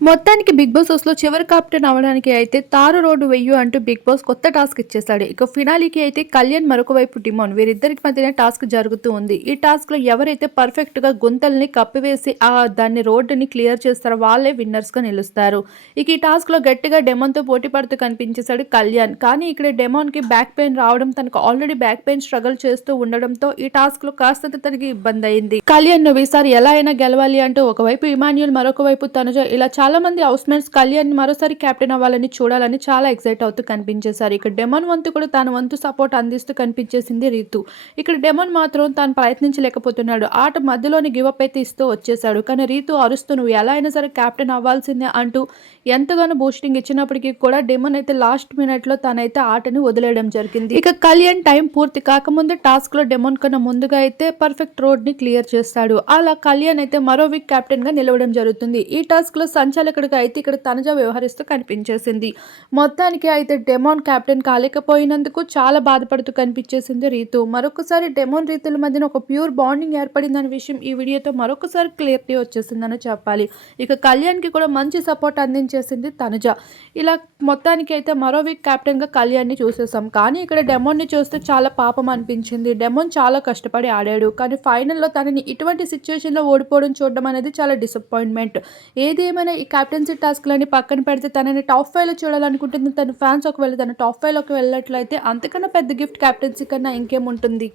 మొత్తానికి big boss హౌస్లో చివరి కాప్టెన్ అవడానికి అయితే తారు రోడ్డు వెయ్యు అంటూ బిగ్ బాస్ కొత్త టాస్క్ ఇచ్చేశాడు. ఇక ఫినాలీకి అయితే కళ్యాణ్ మరొక వైపు డిమోన్ వీరిద్దరికి మధ్యన టాస్క్ జరుగుతూ ఉంది. ఈ టాస్క్లో ఎవరైతే పర్ఫెక్ట్గా గుంతల్ని కప్పివేసి ఆ దాన్ని రోడ్డుని క్లియర్ చేస్తారో వాళ్ళే విన్నర్స్గా నిలుస్తారు. ఇక ఈ టాస్క్లో గట్టిగా డెమోన్తో పోటీ పడుతూ కనిపించేశాడు కళ్యాణ్. కానీ ఇక్కడ డెమోన్కి బ్యాక్ పెయిన్ రావడం తనకు ఆల్రెడీ బ్యాక్ పెయిన్ స్ట్రగుల్ చేస్తూ ఉండడంతో ఈ టాస్క్లో కాస్త తనకి ఇబ్బంది అయింది. కళ్యాణ్ నువ్వు ఈసారి ఎలా అయినా గెలవాలి అంటూ ఒకవైపు ఇమాన్యుల్ మరొక వైపు తనుజ ఇలా చాలా మంది కళ్యాణ్ మరోసారి క్యాప్టెన్ అవ్వాలని చూడాలని చాలా ఎక్సైట్ అవుతూ కనిపించేశారు. ఇక్కడ డెమన్ వంతు కూడా తన వంతు సపోర్ట్ అందిస్తూ కనిపించేసింది రీతు. ఇక్కడ డెమన్ మాత్రం తాను ప్రయత్నించలేకపోతున్నాడు. ఆట మధ్యలోని గివప్ అయితే ఇస్తూ వచ్చేసాడు కానీ రీతు అరుస్తూ నువ్వు ఎలా అయినా సరే క్యాప్టెన్ అవ్వాల్సిందే అంటూ ఎంతగానో బూస్టింగ్ ఇచ్చినప్పటికీ కూడా డెమన్ అయితే లాస్ట్ మినిట్లో తనైతే ఆటని వదిలేయడం జరిగింది. ఇక కళ్యాణ్ టైం పూర్తి కాకముందే టాస్క్లో డెమోన్ కన్నా ముందుగా అయితే పర్ఫెక్ట్ రోడ్ని క్లియర్ చేస్తాడు. అలా కళ్యాణ్ అయితే మరో వీక్ కెప్టెన్గా నిలవడం జరుగుతుంది. ఈ టాస్క్లో సంచ సంచాలకుడిగా అయితే ఇక్కడ తనజా వ్యవహరిస్తూ కనిపించేసింది. మొత్తానికి అయితే డెమోన్ కెప్టెన్ కాలేకపోయినందుకు చాలా బాధపడుతూ కనిపించేసింది రీతు. మరొకసారి డెమోన్ రీతుల మధ్యన ఒక ప్యూర్ బాండింగ్ ఏర్పడిందనే విషయం ఈ వీడియోతో మరొకసారి క్లియర్టీ వచ్చేసిందని చెప్పాలి. ఇక కళ్యాణ్కి కూడా మంచి సపోర్ట్ అందించేసింది తనుజ. ఇలా మొత్తానికి అయితే మరో వీక్ కెప్టెన్గా కళ్యాణ్ని చూసేసాం కానీ ఇక్కడ డెమోన్ని చూస్తే చాలా పాపం అనిపించింది. డెమోన్ చాలా కష్టపడి ఆడాడు. కానీ ఫైనల్లో తనని ఇటువంటి సిచ్యువేషన్లో ఓడిపోవడం చూడడం అనేది చాలా డిసప్పాయింట్మెంట్. ఏదేమైనా ఈ కెప్టెన్సీ టాస్క్లన్నీ పక్కన పెడితే తనని టాప్ ఫైవ్లో చూడాలనుకుంటుంది. తన ఫ్యాన్స్ ఒకవేళ తన టాప్ ఫైవ్లోకి వెళ్ళినట్లయితే అంతకన్నా పెద్ద గిఫ్ట్ కెప్టెన్సీ కన్నా ఇంకేముంటుంది?